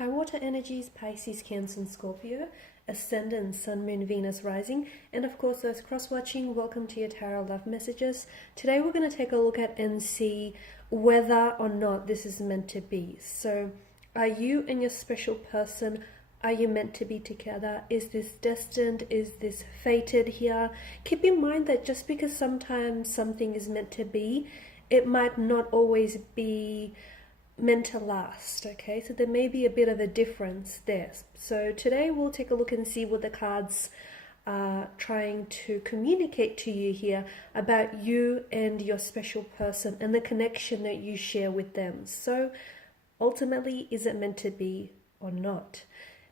High water energies, Pisces, Cancer, and Scorpio, Ascendant, Sun, Moon, Venus, Rising, and of course those cross-watching, welcome to your Tarot Love Messages. Today we're going to take a look at and see whether or not this is meant to be. So, are you and your special person, are you meant to be together? Is this destined? Is this fated here? Keep in mind that just because sometimes something is meant to be, it might not always be meant to last, okay? So there may be a bit of a difference there. So today we'll take a look and see what the cards are trying to communicate to you here about you and your special person and the connection that you share with them. So ultimately, is it meant to be or not?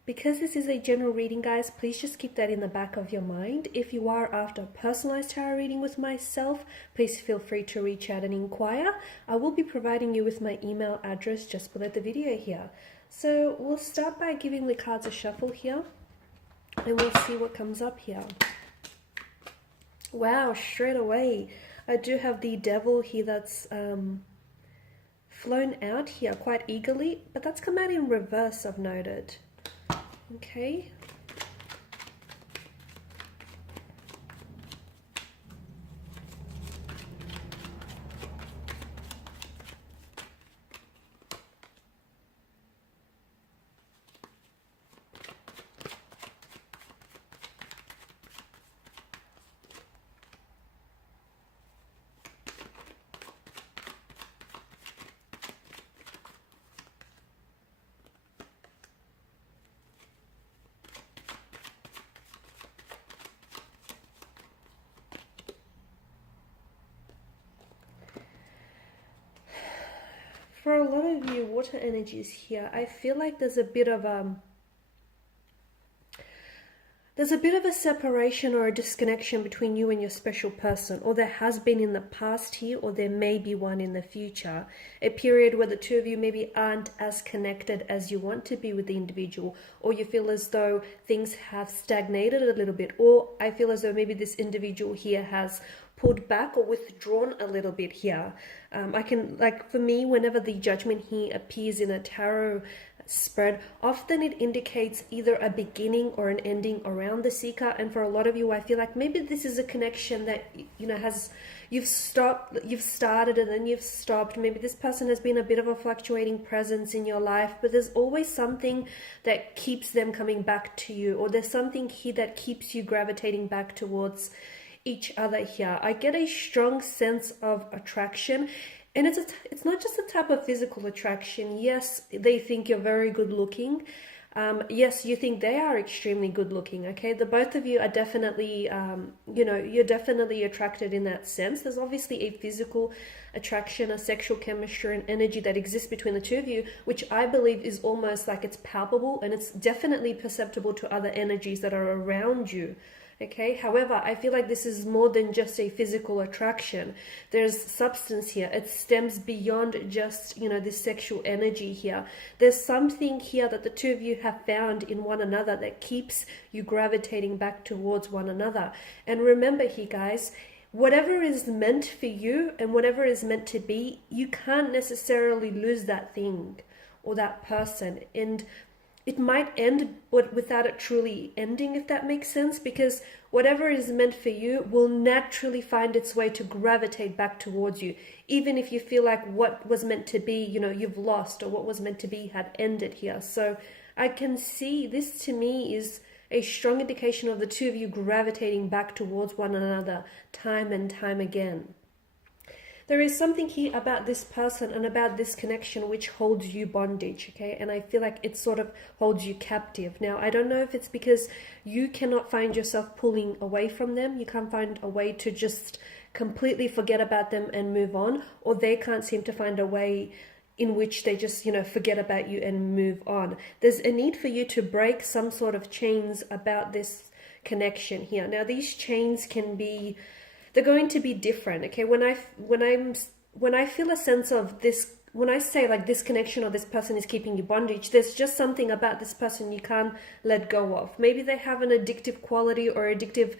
Because this is a general reading, guys, please just keep that in the back of your mind. If you are after a personalized tarot reading with myself, please feel free to reach out and inquire. I will be providing you with my email address just below the video here. So we'll start by giving the cards a shuffle here, and we'll see what comes up here. Wow, straight away, I do have the Devil here that's flown out here quite eagerly, but that's come out in reverse, I've noted. Okay. For a lot of you water energies here, I feel like there's a bit of a separation or a disconnection between you and your special person, or there has been in the past here, or there may be one in the future. A period where the two of you maybe aren't as connected as you want to be with the individual, or you feel as though things have stagnated a little bit, or I feel as though maybe this individual here has pulled back or withdrawn a little bit here. For me, whenever the Judgment here appears in a tarot spread, often it indicates either a beginning or an ending around the seeker. And for a lot of you, I feel like maybe this is a connection that you've started and then you've stopped. Maybe this person has been a bit of a fluctuating presence in your life, but there's always something that keeps them coming back to you, or there's something here that keeps you gravitating back towards each other here. I get a strong sense of attraction, and it's not just a type of physical attraction. Yes, they think you're very good looking. Yes, you think they are extremely good looking. Okay, the both of you are definitely, you're definitely attracted in that sense. There's obviously a physical attraction, a sexual chemistry and energy that exists between the two of you, which I believe is almost like it's palpable, and it's definitely perceptible to other energies that are around you. Okay, however, I feel like this is more than just a physical attraction. There's substance here. It stems beyond just, this sexual energy here. There's something here that the two of you have found in one another that keeps you gravitating back towards one another. And remember here, guys, whatever is meant for you and whatever is meant to be, you can't necessarily lose that thing or that person. And it might end without it truly ending, if that makes sense, because whatever is meant for you will naturally find its way to gravitate back towards you, even if you feel like what was meant to be, you've lost, or what was meant to be had ended here. So I can see this, to me, is a strong indication of the two of you gravitating back towards one another time and time again. There is something here about this person and about this connection which holds you bondage, okay? And I feel like it sort of holds you captive. Now, I don't know if it's because you cannot find yourself pulling away from them. You can't find a way to just completely forget about them and move on, or they can't seem to find a way in which they just, forget about you and move on. There's a need for you to break some sort of chains about this connection here. Now, these chains can be, they're going to be different, okay? When I feel a sense of this, when I say like this connection or this person is keeping you bondage, there's just something about this person you can't let go of. Maybe they have an addictive quality or addictive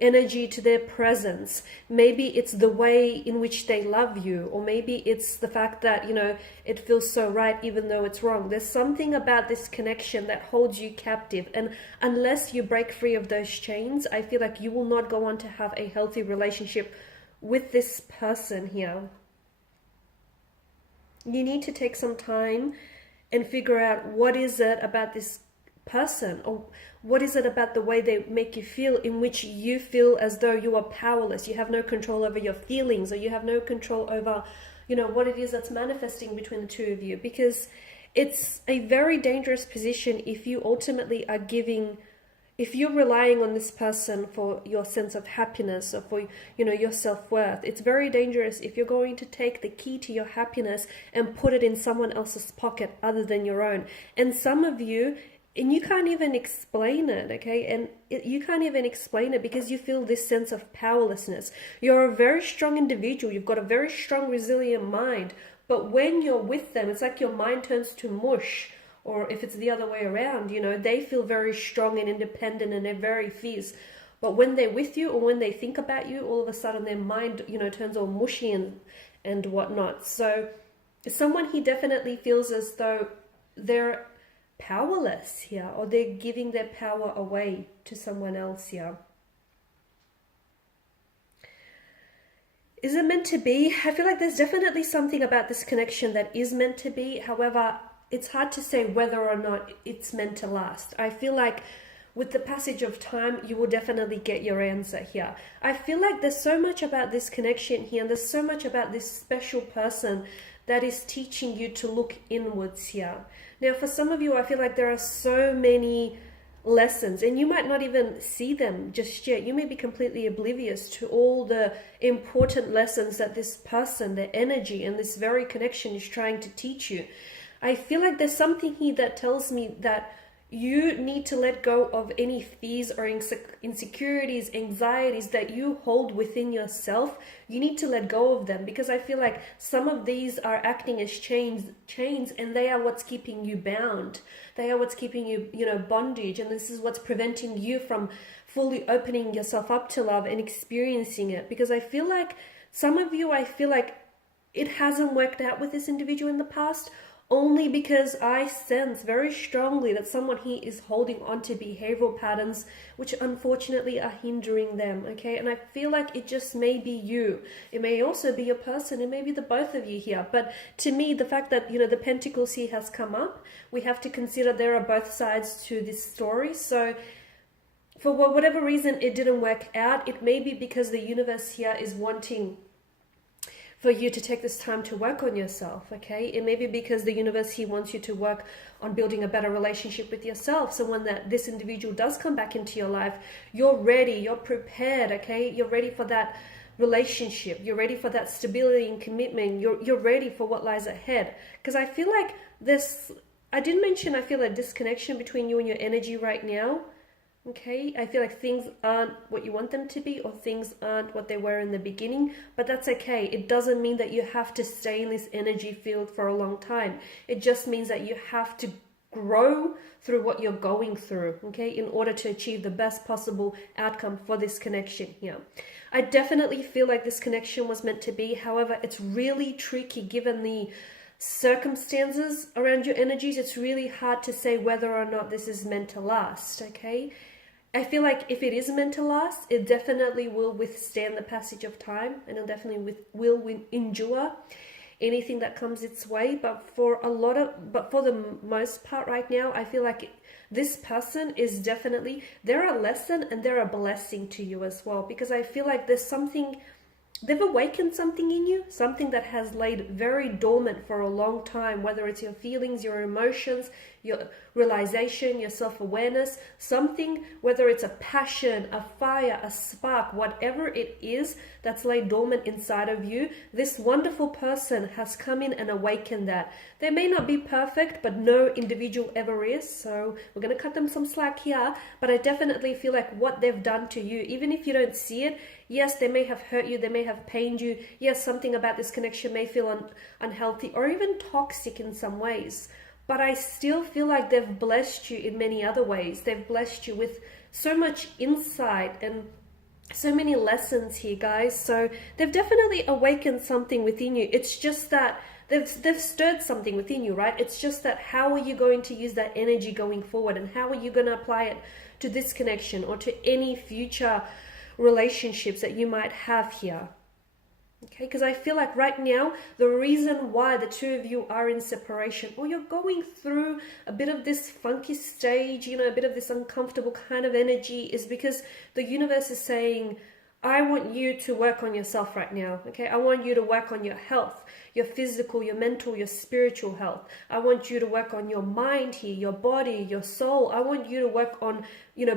energy to their presence. Maybe it's the way in which they love you, or maybe it's the fact that, you know, it feels so right even though it's wrong. There's something about this connection that holds you captive, and unless you break free of those chains, I feel like you will not go on to have a healthy relationship with this person here. You need to take some time and figure out what is it about this person, or what is it about the way they make you feel, in which you feel as though you are powerless, you have no control over your feelings, or you have no control over, you know, what it is that's manifesting between the two of you. Because it's a very dangerous position if you ultimately are giving, if you're relying on this person for your sense of happiness, or for, you know, your self-worth. It's very dangerous if you're going to take the key to your happiness and put it in someone else's pocket other than your own. And some of you, and you can't even explain it, okay? And you can't even explain it because you feel this sense of powerlessness. You're a very strong individual. You've got a very strong, resilient mind. But when you're with them, it's like your mind turns to mush. Or if it's the other way around, you know, they feel very strong and independent and they're very fierce. But when they're with you, or when they think about you, all of a sudden their mind, you know, turns all mushy and whatnot. So someone he definitely feels as though they're powerless here, or they're giving their power away to someone else here. Is it meant to be? I feel like there's definitely something about this connection that is meant to be. However, it's hard to say whether or not it's meant to last. I feel like with the passage of time, you will definitely get your answer here. I feel like there's so much about this connection here, and there's so much about this special person that is teaching you to look inwards here. Now, for some of you, I feel like there are so many lessons, and you might not even see them just yet. You may be completely oblivious to all the important lessons that this person, their energy, and this very connection is trying to teach you. I feel like there's something here that tells me that you need to let go of any fears or insecurities, anxieties that you hold within yourself. You need to let go of them, because I feel like some of these are acting as chains, and they are what's keeping you bound. They are what's keeping you, you know, bondage, and this is what's preventing you from fully opening yourself up to love and experiencing it. Because I feel like some of you, I feel like it hasn't worked out with this individual in the past, only because I sense very strongly that someone here is holding on to behavioral patterns which unfortunately are hindering them, okay? And I feel like it just may be you. It may also be a person. It may be the both of you here. But to me, the fact that, you know, the Pentacles here has come up, we have to consider there are both sides to this story. So for whatever reason it didn't work out, it may be because the universe here is wanting for you to take this time to work on yourself, okay? It may be because the universe here wants you to work on building a better relationship with yourself. So when this individual does come back into your life, you're ready, you're prepared, okay? You're ready for that relationship. You're ready for that stability and commitment. You're ready for what lies ahead. Because I feel like this, I did mention, I feel a disconnection between you and your energy right now. Okay, I feel like things aren't what you want them to be, or things aren't what they were in the beginning, but that's okay. It doesn't mean that you have to stay in this energy field for a long time. It just means that you have to grow through what you're going through, okay, in order to achieve the best possible outcome for this connection here. I definitely feel like this connection was meant to be. However, it's really tricky given the circumstances around your energies. It's really hard to say whether or not this is meant to last, okay? I feel like if it is meant to last, it definitely will withstand the passage of time, and it definitely will endure anything that comes its way. But for the most part right now, I feel like this person is definitely, they're a lesson and they're a blessing to you as well, because I feel like there's something, they've awakened something in you, something that has laid very dormant for a long time, whether it's your feelings, your emotions, your realization, your self-awareness, something, whether it's a passion, a fire, a spark, whatever it is that's laid dormant inside of you, this wonderful person has come in and awakened that. They may not be perfect, but no individual ever is, so we're going to cut them some slack here, but I definitely feel like what they've done to you, even if you don't see it, yes, they may have hurt you, they may have pained you, yes, something about this connection may feel unhealthy or even toxic in some ways, but I still feel like they've blessed you in many other ways. They've blessed you with so much insight and so many lessons here, guys. So they've definitely awakened something within you. It's just that they've stirred something within you, right? It's just that how are you going to use that energy going forward, and how are you going to apply it to this connection or to any future relationships that you might have here? Okay, because I feel like right now, the reason why the two of you are in separation, or you're going through a bit of this funky stage, a bit of this uncomfortable kind of energy, is because the universe is saying, I want you to work on yourself right now, okay? I want you to work on your health, your physical, your mental, your spiritual health. I want you to work on your mind here, your body, your soul. I want you to work on,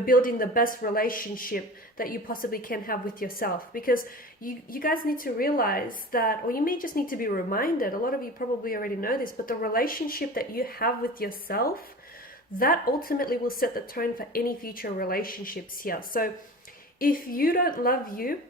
building the best relationship that you possibly can have with yourself. Because you guys need to realize that, or you may just need to be reminded, a lot of you probably already know this, but the relationship that you have with yourself, that ultimately will set the tone for any future relationships here. So if you don't love you,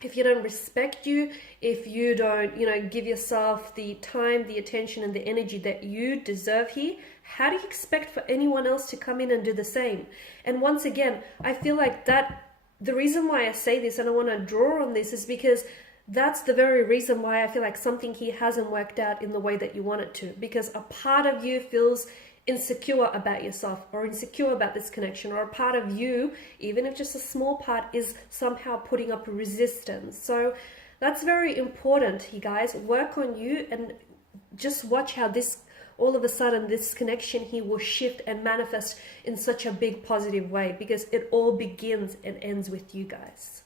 if you don't respect you, if you don't, give yourself the time, the attention, and the energy that you deserve here, how do you expect for anyone else to come in and do the same? And once again, I feel like the reason why I say this and I want to draw on this is because that's the very reason why I feel like something here hasn't worked out in the way that you want it to. Because a part of you feels insecure about yourself, or insecure about this connection, or a part of you, even if just a small part, is somehow putting up resistance. So that's very important, you guys. Work on you and just watch how this, all of a sudden, this connection here will shift and manifest in such a big positive way, because it all begins and ends with you guys.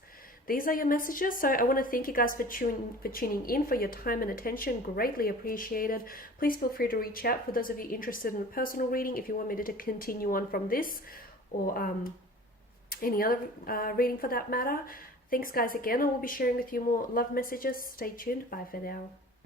These are your messages. So I want to thank you guys for tuning in, for your time and attention. Greatly appreciated. Please feel free to reach out for those of you interested in a personal reading, if you want me to continue on from this, or any other reading for that matter. Thanks guys again. I will be sharing with you more love messages. Stay tuned. Bye for now.